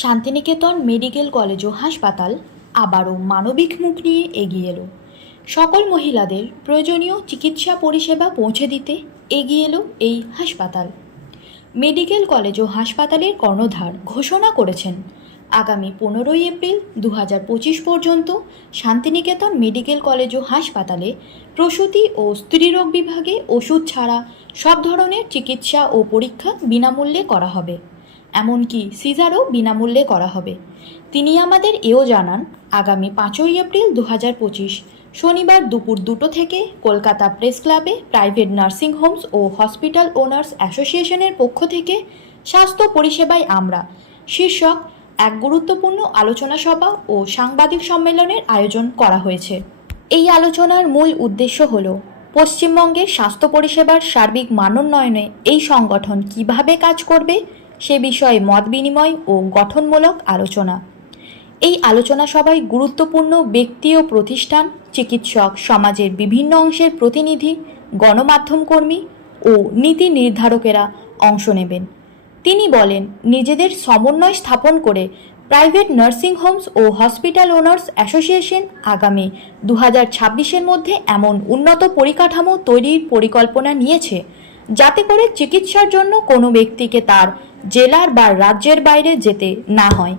Santiniketan medical college ও হাসপাতাল আবারও মানবিক মুখ নিয়ে এগিয়ে এলো। সকল মহিলাদের প্রয়োজনীয় চিকিৎসা পরিষেবা পৌঁছে দিতে এগিয়ে এলো এই হাসপাতাল। মেডিকেল কলেজ ও হাসপাতালের কর্ণধার ঘোষণা করেছেন, আগামী পনেরোই এপ্রিল দু পর্যন্ত শান্তিনিকেতন মেডিকেল কলেজ ও হাসপাতালে প্রসূতি ও স্ত্রীরোগ বিভাগে ওষুধ ছাড়া সব ধরনের চিকিৎসা ও পরীক্ষা বিনামূল্যে করা হবে। এমনকি সিজারও বিনামূল্যে করা হবে। তিনি আমাদের এও জানান, আগামী পাঁচই এপ্রিল দু শনিবার দুপুর দুটো থেকে কলকাতা প্রেস ক্লাবে প্রাইভেট নার্সিং হোমস ও হসপিটাল ওনার্স অ্যাসোসিয়েশনের পক্ষ থেকে স্বাস্থ্য পরিষেবায় আমরা শীর্ষক এক গুরুত্বপূর্ণ আলোচনা সভা ও সাংবাদিক সম্মেলনের আয়োজন করা হয়েছে। এই আলোচনার মূল উদ্দেশ্য হল, পশ্চিমবঙ্গের স্বাস্থ্য পরিষেবার সার্বিক মানোন্নয়নে এই সংগঠন কীভাবে কাজ করবে সে বিষয়ে মত বিনিময় ও গঠনমূলক আলোচনা। এই আলোচনা সভায় গুরুত্বপূর্ণ ব্যক্তি ও প্রতিষ্ঠান, চিকিৎসক, সমাজের বিভিন্ন অংশের প্রতিনিধি, গণমাধ্যম কর্মী ও নীতি নির্ধারকেরা অংশ নেবেন। তিনি বলেন, নিজেদের সমন্বয় স্থাপন করে প্রাইভেট নার্সিং হোমস ও হসপিটাল ওনার্স অ্যাসোসিয়েশন আগামী দু হাজার মধ্যে এমন উন্নত পরিকাঠামো তৈরির পরিকল্পনা নিয়েছে, যাতে করে চিকিৎসার জন্য কোনো ব্যক্তিকে তার জেলার বা রাজ্যের বাইরে যেতে না হয়।